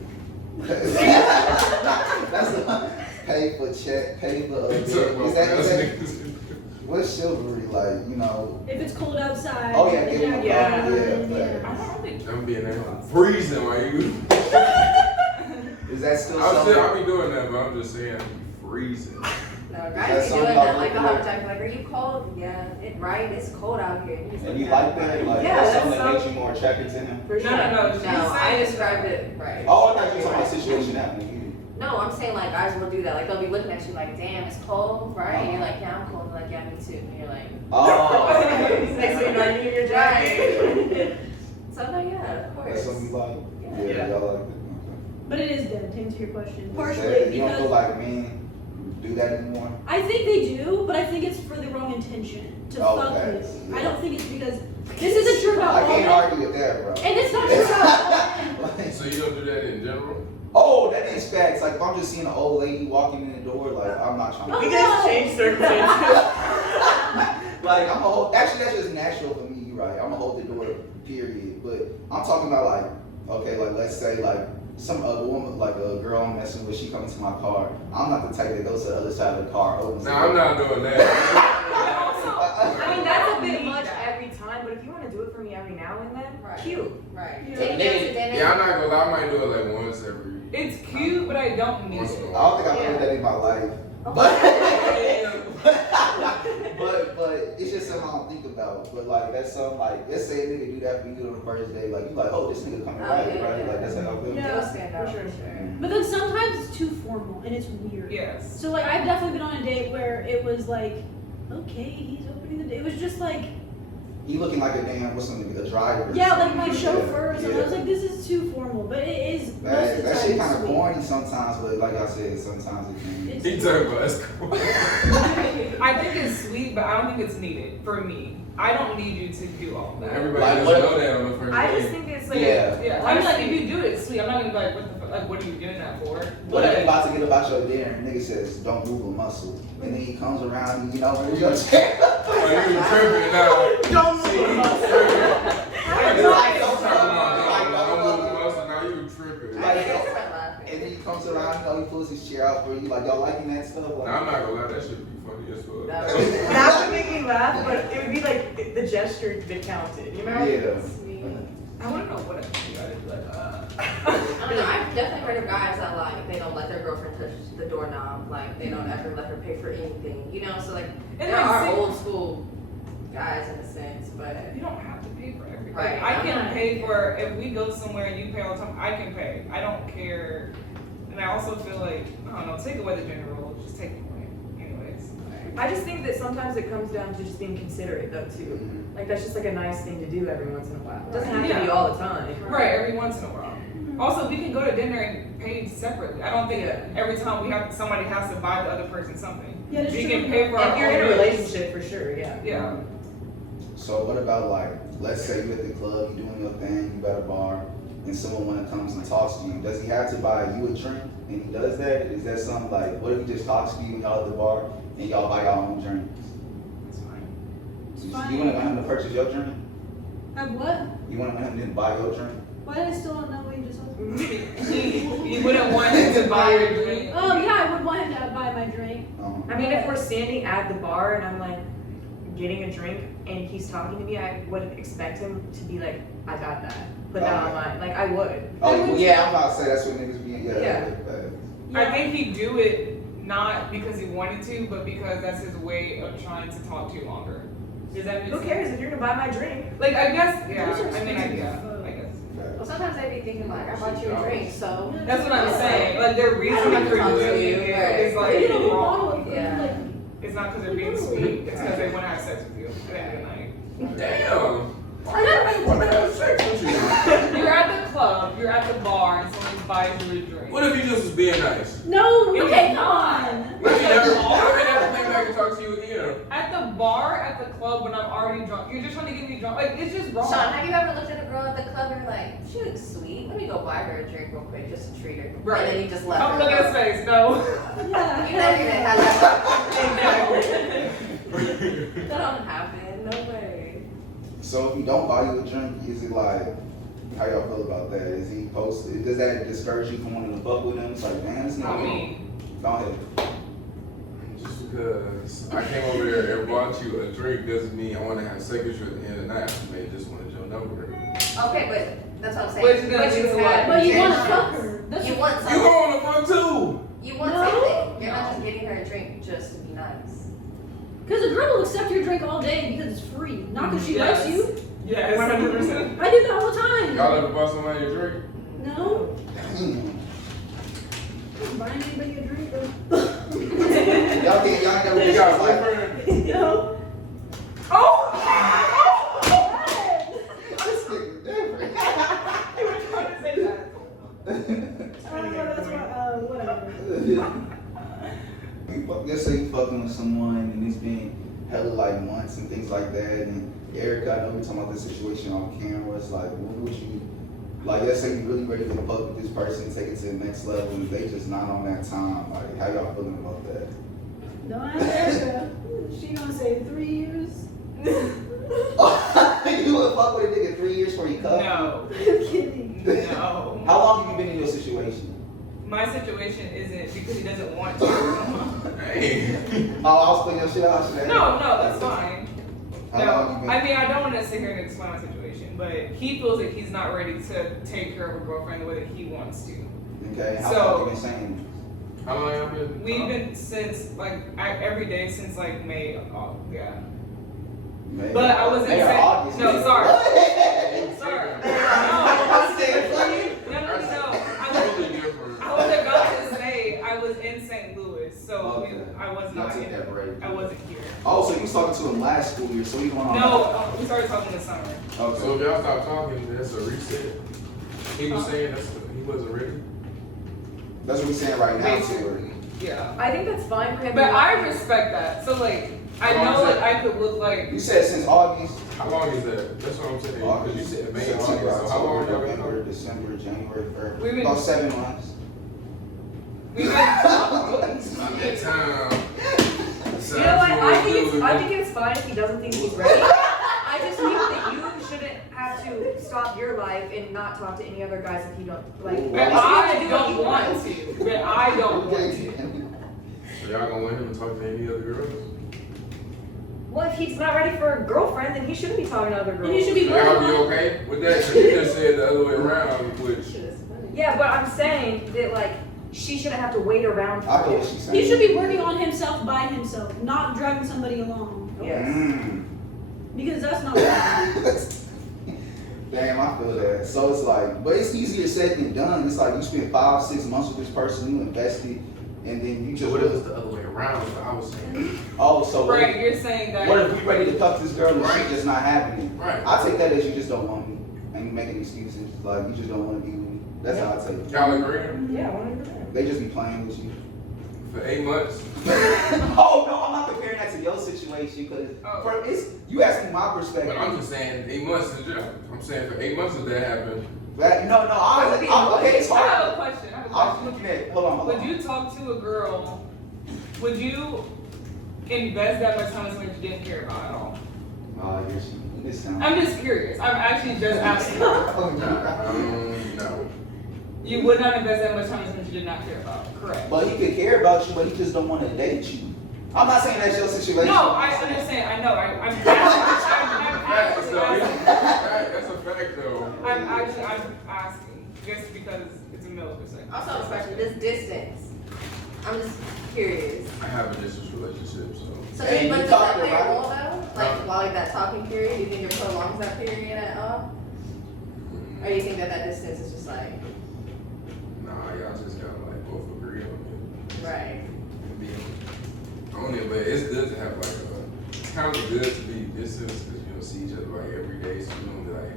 That's the pay for check, pay for is that what's chivalry like? You know? If it's cold outside. Oh, yeah, and give me a you're call. out, Yeah, I don't think. I'm being there freezing while you. Is that still I'll something? be doing that, but I'm just saying I'm freezing. No, that guys be something doing y'all that. Like, look they'll have for? a jacket, like, are you cold? Yeah, right, it's cold out here. He's And you like, like that? Like Yeah, that's that's something that makes you something- more attracted to him? For sure. No. No, I described it right. Oh, I thought you were talking about a situation happening to you. No, I'm saying like guys will do that. Like they'll be looking at you like, damn, it's cold, right? And you're Uh-huh. like, yeah, I'm cold. Like, yeah, me too. And you're like, Oh, Next thing you know, you're in your jacket. so no, yeah, of that's course. something you like? Yeah. Yeah, y'all like that. But it is dead, to answer your question. Okay. Partially You don't feel because like men do that anymore? I think they do, but I think it's for the wrong intention. To fuck Okay. you. I don't think it's because this isn't true about I all can't men. argue with that, bro. And it's not true about all men. So you don't do that in general? Oh, that is facts. Like if I'm just seeing an old lady walking in the door, like I'm not trying to. We can exchange circumstances. Like I'm a hold. Actually, that's just natural for me. You right? I'm gonna hold the door. Period. But I'm talking about like, okay, like let's say like a woman, like a girl I'm messing with, she comes to my car. I'm not the type that goes to the other side of the car, opens. Nah, I'm not doing that. I mean, that's a bit much every time, but if you want to do it for me every now and then, Right. cute. Right. Yeah. Take me out to dinner. Yeah, I'm not gonna lie, I might do it like once every. It's cute, but I don't need I it. don't think I've ever done that in my life. But it's just something I don't think about. But like that's something like let's say a nigga do that for you on the first day, like you like, oh, this nigga coming Oh, right, yeah, right? yeah. Like that's how I feel. Yeah. It'll stand out For for sure. sure. But then sometimes it's too formal and it's weird. Yes. So like I've definitely been on a date where it was like, okay, he's opening the date. It was just like, He looking like a damn what's something a driver. or yeah, like something. my chauffeur or something. I was Yeah. like, this is too formal. But it is most That, of the that time shit kind of sweet. corny sometimes, but like I said, sometimes it can. It's He talking about it's cool. I think it's sweet, but I don't think it's needed for me. I don't need you to do all that. Everybody Like, just what- know that on the first I just day. think it's like, Yeah. Yeah, I mean, like, if you do it, it's sweet. I'm not gonna be like, what the fuck, like, what are you doing that for? What if you about to get about your dinner and nigga says, don't move a muscle. And then he comes around and you know, you go check. Oh, you tripping now. Don't See, move a you muscle. tripping. Like, Don't like, talk about like, don't move the muscle, now you tripping. Like, I guess I'm laughing. And then he comes around, you know, he pulls his chair out for you. Like, y'all liking that stuff? Like, Nah, I'm not gonna lie, that should be funny as fuck. that would make me laugh, but it would be like the gesture that counted, you know? Yeah. Sweet. I wanna know what I do. I'd be like, I don't know. I've definitely heard of guys that like they don't let their girlfriend touch the doorknob. Like they don't ever let her pay for anything. You know, so like And there like, are see- old school guys in a sense, but You don't have to pay for everything. Right. I can pay for, if we go somewhere and you pay all the time, I can pay. I don't care. And I also feel like, I don't know, take away the gender role, just take it away. Anyways. I just think that sometimes it comes down to just being considerate though too. Mhm. Like that's just like a nice thing to do every once in a while. It doesn't have to be Yeah. all the time. Right, every once in a while. Also, we can go to dinner and pay separately. I don't think Yeah. every time somebody has to buy the other person something. Yeah, that's We true. can pay for our If you're in a own meals. relationship, for sure, yeah. Yeah. So what about like, let's say you at the club, you doing your thing, you at a bar, and someone when it comes and talks to you, does he have to buy you a drink? And he does that? Is that something like, what if he just talks to you and y'all at the bar and y'all buy y'all own drink? That's fine. It's fine. You want him to purchase your drink? Have what? You want him to buy your drink? Why did I still not know what you just said? You wouldn't want him to buy your drink. Oh yeah, I would want him to buy my drink. I mean, if we're standing at the bar and I'm like getting a drink and he's talking to me, I would expect him to be like, I got that. Put that on mine. Like, I would. Oh, well, yeah, I'm about to say that's what niggas be. Yeah. I think he'd do it not because he wanted to, but because that's his way of trying to talk to you longer. Does that make Who sense? cares if you're gonna buy my drink? Like, I guess, yeah. Those are I mean, I expensive. guess. Well, sometimes they be thinking like, I bought you a drink, so. That's what I'm saying. Like, their I reasoning don't for talk to doing you, it right. is You know, like who wrong. bottle of Yeah. like, It's not because they're being sweet. It's because they want to have sex with you at the end of the night. Damn. Why not want to have sex with you? You're at the club, you're at the bar, and someone buys you a drink. What if you just was being nice? no, It okay, was come not. on. What if you never think back and talk to you again? At the bar, at the club, when I'm already drunk, you're just trying to get me drunk. Like, it's just wrong. Sean, have you ever looked at a girl at the club and you're like, she looks sweet. Let me go buy her a drink real quick just to treat her. Right. And then you just left Come her. look at his face. No. Yeah. You never even had that. Exactly. That don't happen. No way. So if he don't buy you a drink, is it like, how y'all feel about that? Is he posted? Does that discourage you from wanting to fuck with him? It's like, man, it's not I me. mean, Go ahead. Just because I came over there and bought you a drink doesn't mean I want to have sex with you at the end of the night. I may just want to jump over. Okay, but that's what I'm saying. But you gotta you do had what? But you want to intentions. fuck her. That's You want You something. go on the front too. You want No. something. You're not No. just getting her a drink just to be nice. Because a girl will accept your drink all day because it's free, not because she Yes. likes you. yes, 100%. I do that all the time. Y'all ever bought somebody a drink? No, Damn. I'm buying anybody a drink. Bro. Y'all never You got a like, boyfriend? No. this nigga different. You were trying to say that. That's why. Whatever. Let's say you fucking with someone and it's been hella like months and things like that, and Erica, I know we're talking about this situation on camera. It's like, what would you, like, let's say you really ready to fuck with this person, take it to the next level, and they just not on that time. Like, how y'all feeling about that? Don't ask Erica. She gonna say 3 years. You would fuck with a nigga 3 years before you cut? No. I'm kidding. No. How long have you been in your situation? My situation isn't because he doesn't want to. Hey. Oh, I was putting your shit out today. No, that's fine. How No, long you been? I mean, I don't want to sit here and explain my situation, but he feels like he's not ready to take care of a girlfriend the way that he wants to. Okay, how So- long you been saying? How long y'all been? We've been since, every day since, May. Oh, yeah. Maybe. But I was in Maybe San- August, no, maybe. sorry. What? Sorry. I said, please. No. Totally different. I was about to say I was in St. Louis, so Okay. I was Y'all not took here. that break. I wasn't here. Oh, so you was talking to him last school year, so we going on. No, we started talking this summer. Okay. So if y'all stop talking, that's a reset. He was saying he wasn't ready. That's what we're saying right now. So Basically. Yeah. I think that's fine for him. But to I want- respect that. So I How long know is that I could look like you said since August. How long is that? That's what I'm saying. Because you said May, September, August. So how long October, y'all been November, talking? December, January, February. We've been- About 7 months. we've been About that time. You know what? I think it's fine if he doesn't think he's ready. I just think that you shouldn't have to stop your life and not talk to any other guys if you don't like. Ooh. But At least you have to I do what you don't want want. to. But I don't want to. So y'all gonna want him to talk to any other girls? Well, if he's not ready for a girlfriend, then he shouldn't be talking to other girls. And you should be So y'all working be on. okay with that? 'Cause you just said the other way around, which Yeah, but I'm saying that she shouldn't have to wait around I for know him. what she's saying. He should be working on himself by himself, not dragging somebody along. Yes. Mm. Because that's not right. Damn, I feel that. So it's like, but it's easier said than done. It's like you spent 5-6 months with this person, you invested, and then you so just. what if it's the other way around? Is what I was saying. Oh, so Right, you're saying that. what if we ready to fuck this girl and she just not having it? Right. I take that as you just don't want me, and you making excuses. Like you just don't want to be with me. That's how I take it. Y'all agree? Yeah, 100%. They just be playing with you. For 8 months. Oh no, I'm not comparing that to your situation because Oh. it's you asking my perspective. But I'm just saying 8 months is just. I'm saying for 8 months if that happened. That, no, okay, it's I have hard. a question. I have a I was question. looking at. Hold on. Would you talk to a girl? Would you invest that much time in something you didn't care about at all? Here she. This sound. I'm just curious. I'm actually just asking. No. You would not invest that much time in something you did not care about. Correct. But he could care about you, but he just don't want to date you. I'm not saying that's your situation. No, I understand. I know. I'm That's actually asking. That's a fact, though. I'm asking just because it's a male perspective. Also, a question. This distance. I'm just curious. I have a distance relationship, so. So, And but you does talked that play a about role though? Like, while like that talking period, do you think it prolongs that period at all? Or do you think that that distance is just like, Nah, y'all just gotta like both agree on it. right? On it, but it's good to have like it's kind of good to be distance because you don't see each other like every day, so you don't be like,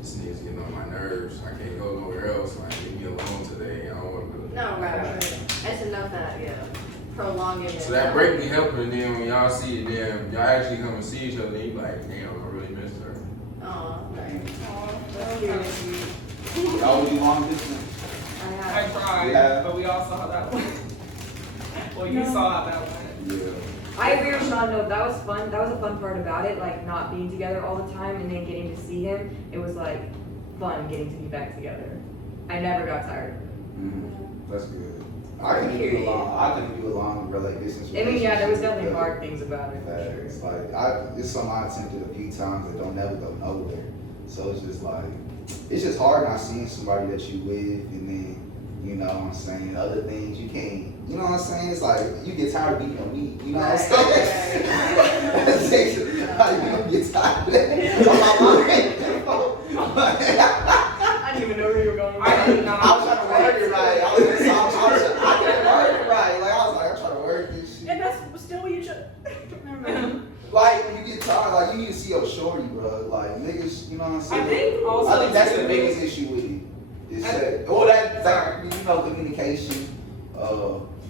this nigga's getting on my nerves. I can't go nowhere else. Like, leave me alone today. I don't want to. No, right. That's enough that, yeah, prolonging it. So that break be helping, and then when y'all see it, then y'all actually come and see each other, and you like, damn, I really missed her. Oh, right. That's cute. Y'all would do long distance? I tried, Yeah. but we all saw how that went. Well, you saw how that went. Yeah. I agree with Sean though, that was fun, that was a fun part about it, like not being together all the time and then getting to see him, it was like fun getting to be back together. I never got tired of it. Mm-hmm. That's good. I couldn't do a long distance relationship. I mean, yeah, there was definitely hard things about it. It's like, it's something I attempted a few times that don't never go nowhere. So it's just like, it's just hard not seeing somebody that you with and then, you know what I'm saying, other things you can't, you know what I'm saying? It's like, you get tired of beating on meat, you know what I'm saying? How you gonna get tired of that? I didn't even know where you were going. I did not. I was trying to word it right. I couldn't word it right. Like, I was like, I'm trying to word this shit. And that's still what you should. Never mind. Like, when you get tired, like, you need to see your shorty, bro. Like, niggas, you know what I'm saying? I think also. I think that's the too, biggest issue with it. Is that, like, you know, communication,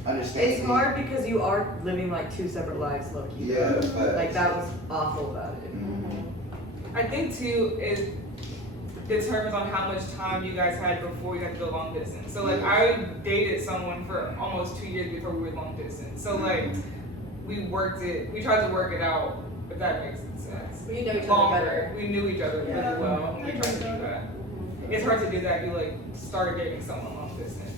understanding. It's hard because you are living like two separate lives, low-key. Yeah, Like that was awful about it. Mm-hmm. I think too, it determines on how much time you guys had before you had to go long distance. So like I dated someone for almost 2 years before we were long distance. So like we tried to work it out, if that makes sense. You know each other better. We knew each other Yeah. really well. And we tried to do that. It's hard to do that if you like start dating someone long distance.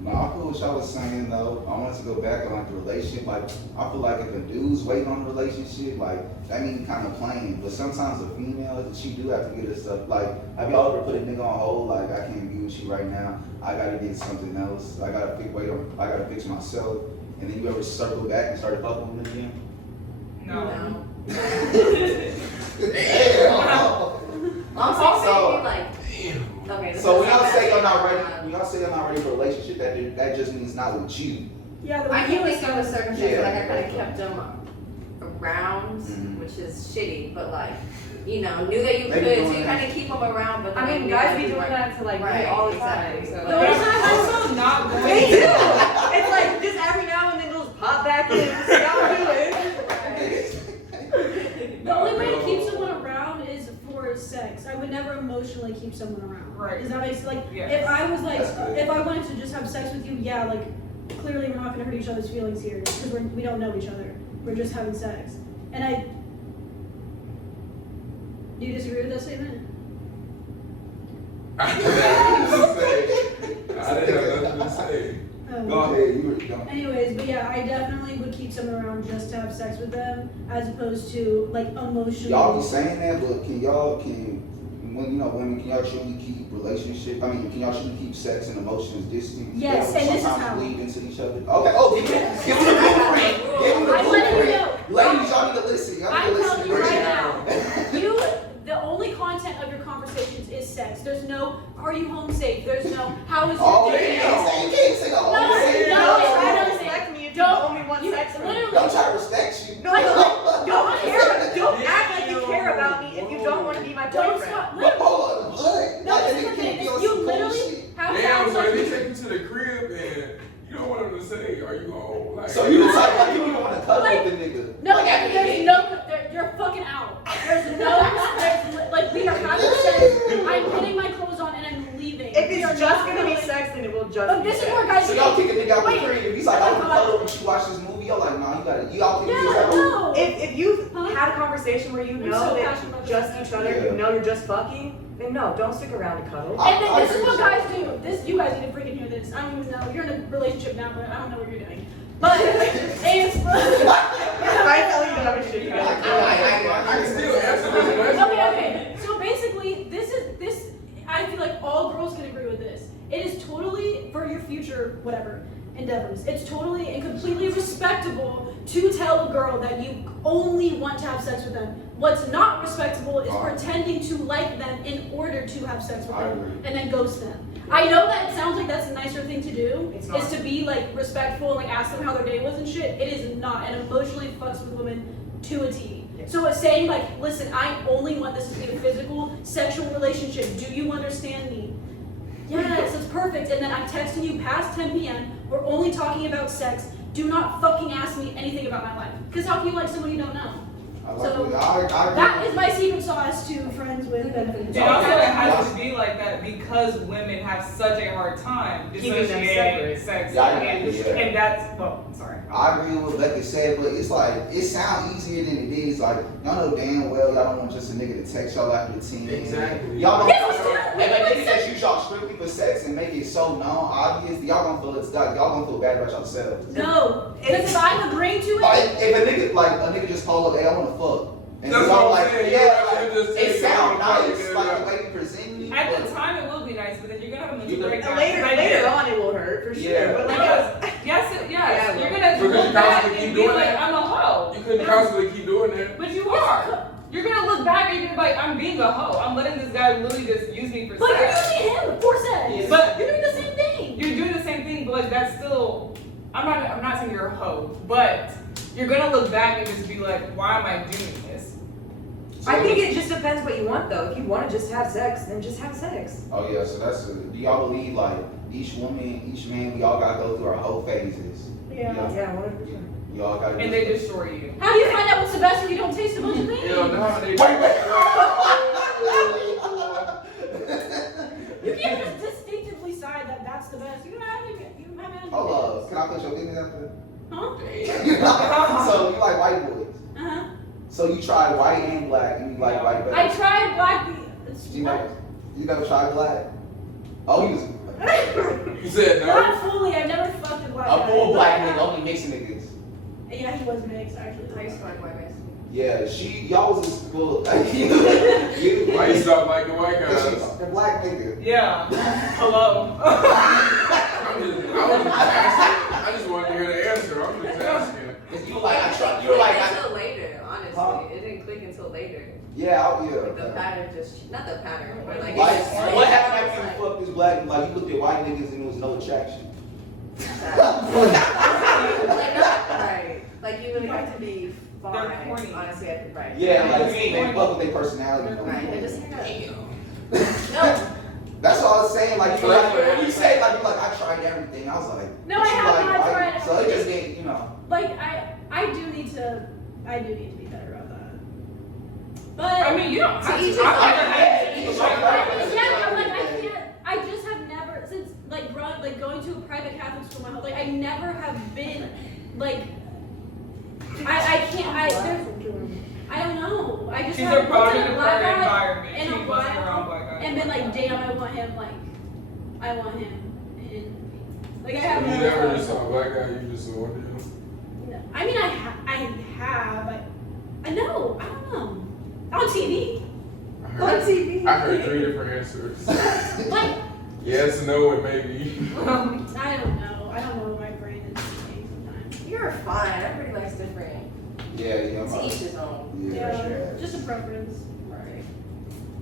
No, I feel what y'all was saying though. I wanted to go back on like the relationship. Like, I feel like if a dude's waiting on a relationship, like that means kind of playing. But sometimes a female, she do have to get her stuff. Like, have y'all ever put a nigga on hold? Like, I can't be with you right now. I gotta get something else. I gotta fix myself. And then you ever circle back and start fucking with him again? No. I'm So- saying like, okay. So when y'all say y'all not ready for a relationship, that just means not with you. Yeah, the I review can is think of a circumstance Yeah. like I kind of kept them around, Mhm. which is shitty, but like, you know, knew that you Maybe could, doing so you that. kind of keep them around, but then I mean, you guys know, be you doing weren't- that to like Right, me all the exactly. time. So. But it's also not going Me to. too. It's like just every now and then they'll just pop back in and see how I'm doing. The only way to keep someone around is for sex. I would never emotionally keep someone around. Right. Does that make sense? Like, Yes. if I was like, That's good. if I wanted to just have sex with you, yeah, like, clearly we're not gonna hurt each other's feelings here because we don't know each other. We're just having sex. And do you disagree with that statement? I didn't have nothing to say. Go ahead, you were going. Anyways, but yeah, I definitely would keep someone around just to have sex with them, as opposed to like emotionally. Y'all be saying that, but can women, can y'all truly keep relationship? I mean, can y'all truly keep sex and emotions distant? Yes, Y'all and this is sometimes how. bleed into each other. Okay. Oh, give him the blueprint. Give him the I'm letting you know. blueprint. Ladies, y'all need to listen. Y'all need I'm to listen. telling you right now, the only content of your conversations is sex. There's no, are you home safe? There's no, how is your Oh, day? you can't say the whole No, thing. no, I no, don't respect me if you Don't- only want you sex from me. literally- Don't try to respect you. No, don't care. Don't act like you care about me if you don't want to be my Don't boyfriend. stop. Hold on, what? No, Like, this a is the nigga thing. can't be on You some cool literally shit. have to Damn, have so sex. they take you to the crib and you don't want them to say, are you home? Like, So you the type like you don't want to cuddle Like, with the nigga. No, Like, after there's you- no, you're fucking out. There's like we are having sex. I'm putting my clothes on and I'm leaving. If We are it's just not gonna be cuddling. sex, then it will just But be this is sex. where guys. So y'all kick a nigga out the Wait. crib. If he's like, I want to cuddle with you, watch this movie y'all like, nah, you gotta, y'all think Yeah, it's like, no. If you've Huh? had a conversation where you I'm know so that passionate about just this. each other, Yeah. you know you're just fucking, then no, don't stick around to cuddle. I- And then I this is agree what with guys do. This, you guys need to freaking hear this. I don't even know. You're in a relationship now, but I don't know what you're doing. But it's I tell you to have a shit together. I can still answer this question. okay. So basically, this. I feel like all girls can agree with this. It is totally for your future, whatever endeavors. It's totally and completely respectable to tell a girl that you only want to have sex with them. What's not respectable is pretending to like them in order to have sex with I them agree. and then ghost them. I know that it sounds like that's a nicer thing to do, It's is not. to be like respectful and like ask them how their day was and shit. It is not, and emotionally fucks with women to a T. So it's saying like, listen, I only want this to be a physical, sexual relationship. Do you understand me? Yes, it's perfect. And then I'm texting you past 10 p.m. We're only talking about sex. Do not fucking ask me anything about my life. Because how can you like someone you don't know? I like So, it. I That agree. is my secret sauce to friends with benefits. And also, it has to be like that because women have such a hard time Keeping them dissociating separate. sex Yeah, I and, agree, yeah. and that's well, sorry. I agree with what Becca said, but it's like, it sounds easier than it is. Like, y'all know damn well y'all don't want just a nigga to text y'all after the 10. Exactly. Y'all don't Yes, and like niggas that use y'all strictly for sex and make it so known, obvious, y'all gonna feel it's y'all gonna feel bad about yourselves. No, because if I'm agreeing to Like, it, if a nigga just called up, hey, I wanna fuck. And That's y'all what I'm like, saying. yeah, You like, just it say sound something nice, like like that. the way you present me. At but- the time, it will be nice, but then you're gonna have a mental You know, breakdown. Later on it will hurt for sure. Yeah. But like, Yes, Yeah, you're well. gonna Because look you back constantly and keep be doing like, that. I'm a hoe. You couldn't constantly keep doing that. But you are. You're gonna look back and you're like, I'm being a hoe. I'm letting this guy literally just use me for but you're sex. using him for sex. Yeah. But You're doing the same thing. you're doing the same thing, but like that's still. I'm not saying you're a hoe, but you're gonna look back and just be like, why am I doing this? I think it just depends what you want though. If you want to just have sex, then just have sex. Oh yeah, so do y'all believe like each woman, each man, we all gotta go through our whole phases? Yeah. Yeah, 100%. You all gotta And they destroy you. How do you find out what's the best if you don't taste a bunch of things? Hell no, they You can't just distinctively decide that that's the best. You haven't had Hold up, can I put your business out there? Huh? So you like white boys. Uh-huh. So you tried white and black and you like white better. I tried black. You never tried black? Oh, you was You said no. Not fully. I've never fucked a black guy. a full black But I nigga, only mixing niggas. Yeah, he was mixed actually. I used to like white guys. Yeah, y'all was just full. you, Why you stop liking white Cause guys? she's the black nigga. Yeah. Hello. I was just asking. I just wanted to hear the answer. I'm just asking. Cause you were like, It didn't click until later, honestly. Huh? It didn't click until later. yeah, Like the yeah. pattern just, not the pattern, but like Like, it's what happened after you fucked this black? Like, you looked at white niggas and there was no attraction. like not right. Like you really have to be They're fine. corny. Honestly, right. Yeah, like, they fuck with their personality. Right. They just Damn. no. That's all I was saying. Like, you like when you say like, you're like, I tried everything. I was like, No, but I you have like not white. tried So it just everything. didn't, you know. Like I do need to be better about that. But I mean, you don't have To each to. his I've own. never had to. yeah, I'm like I can't. I just have never since like going to a private Catholic school my whole life. I never have been like. I can't. I don't know. I just She's a haven't looked product at a of black her guy environment. in She a wasn't while around black guys. and been like, damn, I want him like I So haven't. you never just saw a black guy, you just saw him. No. I mean, I have. I know. I don't know. On TV. On TV. I heard 3 different answers. Like Yes, no, and maybe. I don't know. I don't know what my brain is thinking sometimes. You're fine. Everybody likes different. Yeah, yeah. To each his own. Yeah, for sure. Just a preference. Right.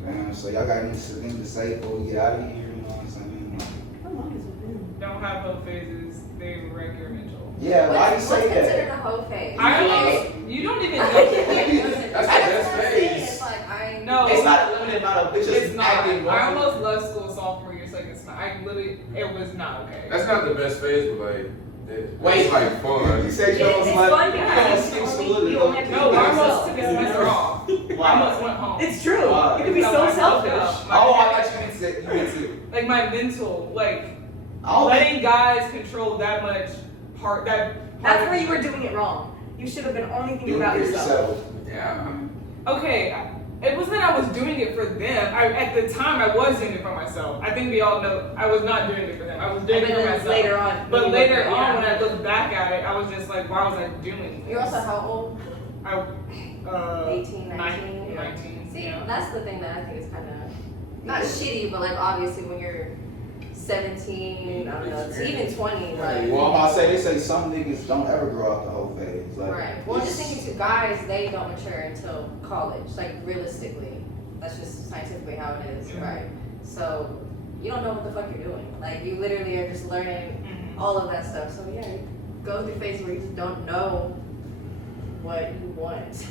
Damn, so y'all got anything to say before we get out of here? You know what I'm saying? How long has it been? Don't have hope phases. They wreck your mental. Yeah, why you What's say considered that? a hoe phase? You don't even know. That's the best phase. It's like I No. It's not a limited amount of bitches It's not. acting I wrong. almost left school sophomore year, so it's not. I literally, it was not okay. That's not the best phase, but like, Wait. it's like You fun. said you It's almost fun like because skip you school. only- you only have to No, do I it almost yourself. took a semester off. I almost went home. It's true. Wow. You can be No, so I fucked selfish. up. Oh, I thought you meant to. Like my mental, like I don't think- letting guys control that much That's where you were doing it wrong. You should have been only thinking about yourself. Yeah. Okay, it wasn't that I was doing it for them. At the time, I was doing it for myself. I think we all know I was not doing it for them. I was doing it for myself. Later on. But later on, when I look back at it, I was just like, why was I doing this? You're also how old? 18, 19? 19. See, Yeah. that's the thing that I think is kind of, not shitty, but like obviously when you're 17, I don't know, it's even 20, like. Well, I say they say some niggas don't ever grow out the whole phase. Like, Right. Well, just thinking to guys, they don't mature until college. Like realistically, that's just scientifically how it is, Yeah. right? So you don't know what the fuck you're doing. Like you literally are just learning all of that stuff. So yeah, you go through phases where you just don't know what you want.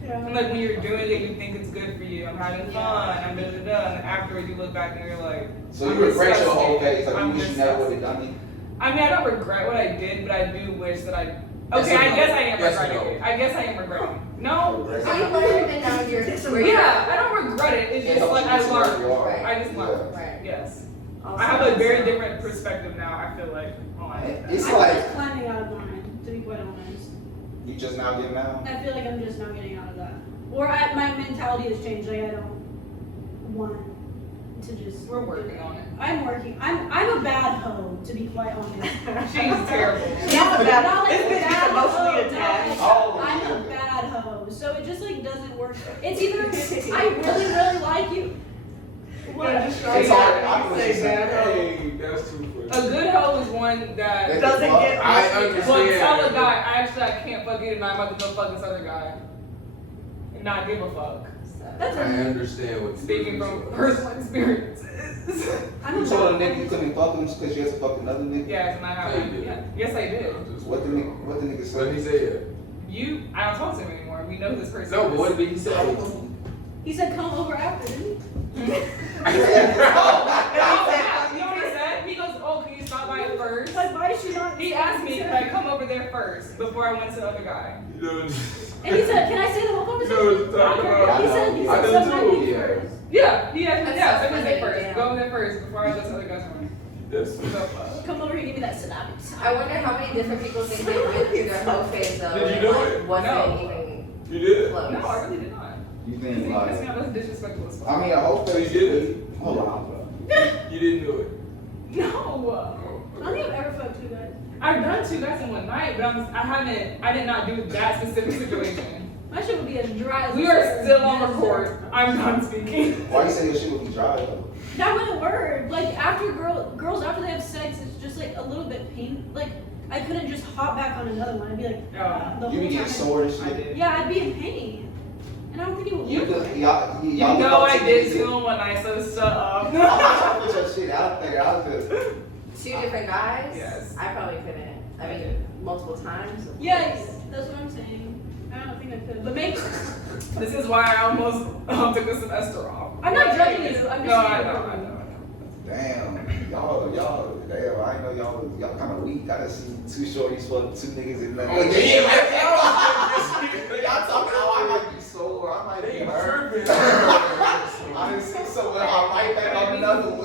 And like when you're doing it, you think it's good for you. I'm having fun. I'm da da da. And afterwards, you look back and you're like, so you regret your whole phase. Like I'm you wish you never would have done it. I mean, I don't regret what I did, but I do wish that I. Okay, Yes or I no? guess I am Yes or regretting no? it. I guess I am regretting. No. So you learned and now you're Yeah, I don't regret it. It's just like I learned. Right. I just learned. Right. Yes. Also, I have a very different perspective now. I feel like on it. It's I'm like just climbing out of mine, to be quite honest. you just now getting out. I feel like I'm just now getting out of that. Or my mentality has changed. Like I don't want to just. We're working on it. I'm working. I'm a bad hoe, to be quite honest. She's terrible. She's a bad. Not like This a bitch is bad emotionally hoe, attached. no, Oh, I'm yeah. a bad hoe, so it just like doesn't work. It's either I really like you. What? It's hard. I'm Say just bad hoe. Hey, that's too funny. A good hoe is one that Doesn't get I Well, understand. tell a guy, I can't fuck you tonight. I'm about to go fuck this other guy. And not give a fuck. That's I a, understand what Speaking from personal experiences. I'm You a told a bad nigga you couldn't fuck him because you had to fuck another nigga. Yeah, it's not how No, you didn't. yeah. Yes, I did. What the nigga? What the nigga What did say? he say? I don't talk to him anymore. We know who this person. No, is. but what did he say? He said come over after, didn't he? You know what he said? He goes, oh, can you stop by it first? Like why is she not? He asked me, could I come over there first before I went to the other guy? You know, And he said, can I say the whole you know what conversation? I'm talking about. He said I know somebody too. me Yeah. first. Yeah, he asked me, That's yeah, so send me there funny, first. yeah. Go over there first before I go to the other guy's room. That's What the fuck? Come over here, give me that synopsis. I wonder how many different people think they went through their whole phase though. Did you and, do like, it? wasn't No. even You did? close. No, I really did not. You This think like? is disrespectful as fuck. I mean, a whole So phase. you did it? Hold on, bro. You didn't do it? No. Oh, I don't think I've ever fucked two guys. I've done 2 guys in one night, but I did not do that specific situation. My shit would be as dry as We a are desert. still on record. I'm done speaking. Why you say your shit would be dry though? That wouldn't work. Like after girls after they have sex, it's just like a little bit pain. Like I couldn't just hop back on another one. I'd be like the whole You be getting time. sore and I shit. did. Yeah, I'd be in pain, and I don't think it would You work. just, y'all You look know up I to did niggas. too in one night, so shut up. I'm not trying to put your shit out there. I was just. 2 different guys. Yes. I probably couldn't. I mean, multiple times. of Yeah, course. that's what I'm saying. I don't think I could, but maybe. This is why I almost took the semester off. I'm not judging you. I'm just No, saying. I know. Damn, y'all, damn, I know y'all kind of weak. I done seen 2 shorties fuck 2 niggas in the. Oh, yeah, Y'all talking how I might be sore, I might be hurt. tripping. I done seen someone hop right back on another one.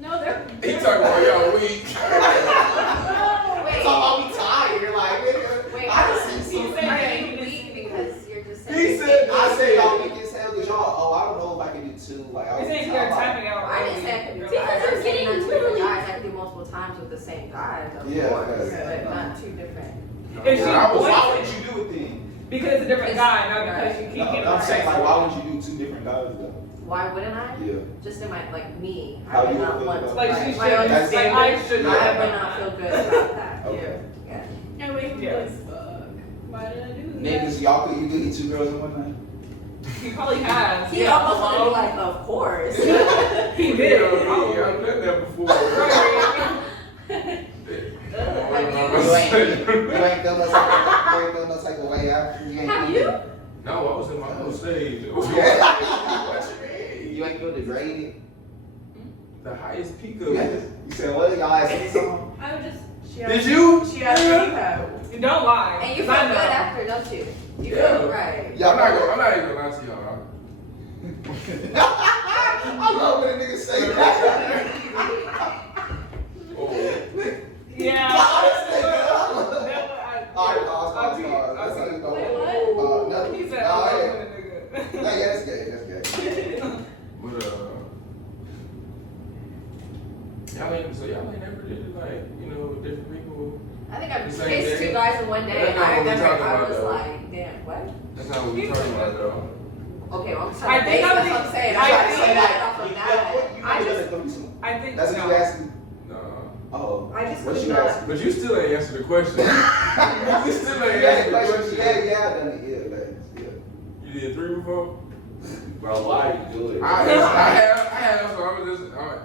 No, they're. He talking about y'all weak. Talking about me tired, like, nigga. Wait, I done seen He some. said Are that you he weak because you're just He saying? said- I say y'all weak as hell, cause y'all, oh, I don't know if I can do 2. Like, I He's was saying they're tapping out. I didn't say I could do Because guys. they're I'm saying getting not 2 different literally- guys. I could do multiple times with the same guys, of Yeah, course, yeah. but not 2 different. If she I was Why wants would it, you do it then? because it's a different guy, not because you No, keep I'm saying, like, getting why would you do 2 different guys though? Why wouldn't I? Yeah. Just in my, like, me. How I would you not feel want about to. Like, she my should. own That's- Like, I should. I Yeah. would not feel good about that. Okay. Yeah. And wait, Yes. like, fuck. Why did I do that? Niggas, y'all could, you could hit 2 girls in one night? He probably has. He almost wanted to be like, of course. He did. Yeah, I've done that before. Right. You ain't feel no type of way after you ain't. Have you? No, I was in my own stage. Yeah. What you mean? You ain't feel degraded? The highest peak of You it. said what? Y'all asked me something? I would just. Did you? She asked me that. You don't lie. And you 'cause feel I good know. after, don't you? You Yeah. feel right. I'm not even gonna lie to y'all. I love when a nigga say that. Oh. Yeah. I love Y'all ain't never did it like, you know, with different people. I think I've The same kissed day? 2 guys in one day. That's not I what we remember talking I about, was though. like, damn, what? That's not what we're talking about though. Okay, well, I'm I trying to think base I'm that's the- what I'm saying. I I'm trying to think- say that off of that. I just- I think That's what no. you asked me? No. Oh. I just What could you not. asked me? But you still ain't answered the question. You still ain't Yeah, answered the question. question. Yeah, I done it. Yeah. You did 3 before? Bro, why you do it? I have, so I was just, alright.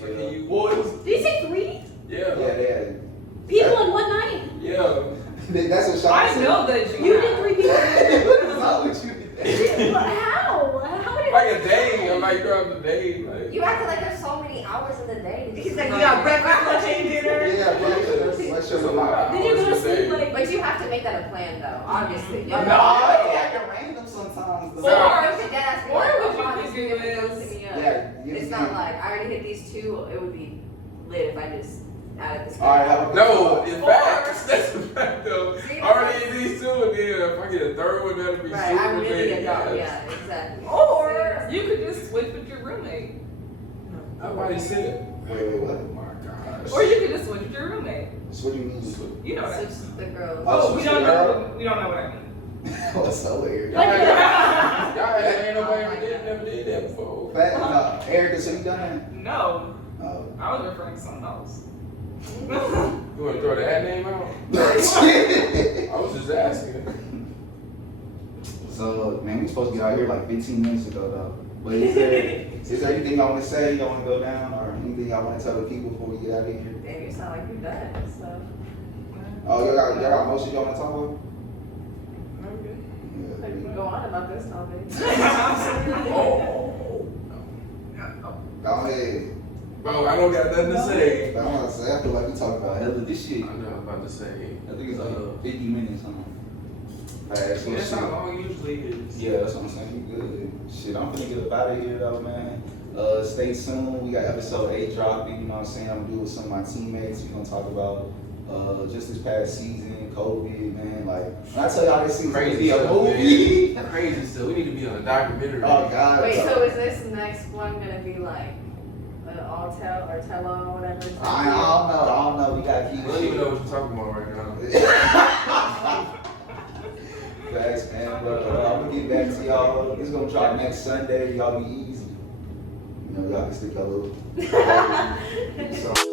So Yeah. can you, Boys. Did you say 3 yeah, Yeah, they had people in one night? yeah. That's what Sean I said. know that You did 3 people. That's not what you did. How? How did Like a day, I'm like throughout the day, like. You acted like there's so many hours in the day. He's like, you got breakfast, lunch, and dinner. Yeah, bro. Let's show It's a them lot out. of Did you go hours to in the sleep day. like? But you have to make that a plan, though. Obviously, No, y'all it know. can happen random sometimes. though. Or- Or dead ass. or what you "Come on, could this do nigga goes is- to me up." Yeah, It's not like I already hit these 2. It would be lit if I just added this. All right, have a No, in Or- fact, that's a fact though. See, I already did these 2, and then if I get a 3rd one, that'll be Right, super I'm really big. a dog. Yeah, exactly. Or you could just switch with your roommate. I've already said it. Wait, what? Oh my gosh. Or you could just switch with your roommate. So what do you mean? You know that. Switch the girls. Oh, Oh, we switch don't the girl? know. We don't know what I mean. What's so weird? Y'all ain't nobody Oh my never did that before. Fact, no, Erica, so you done that? No, Oh. I was referring to something else. You want to throw that name out? I was just asking. So, man, we supposed to get out here like 15 minutes ago, though. But is there anything y'all want to say, y'all want to go down, or anything y'all want to tell the people before we get out of here? Damn, you sound like you're done. So. Oh, y'all got most of y'all want to talk about? Okay. We can go on about this topic. Oh. Go ahead. Bro, I don't got nothing to say. I want to say, I feel like we talking about hella this shit. I know I was about to say. I think it's like 50 minutes, huh? Fast, That's how long it usually is. Yeah, that's what I'm saying. We good. Shit, I'm finna get up out of here though, man. Stay tuned. We got episode 8 dropping. You know what I'm saying? I'm gonna do it with some of my teammates. We're gonna talk about just this past season, COVID, man. Like when I tell y'all this season could be a stuff, movie. man. Crazy stuff. We need to be on a documentary. Oh God. Wait, so is this next one gonna be like an all tell or tell all whatever? I don't know. We gotta keep I don't even know what you're talking about right now. Facts, man. But I'm gonna get back to y'all. It's gonna drop next Sunday. Y'all be easy. You know, y'all can stick a little. So.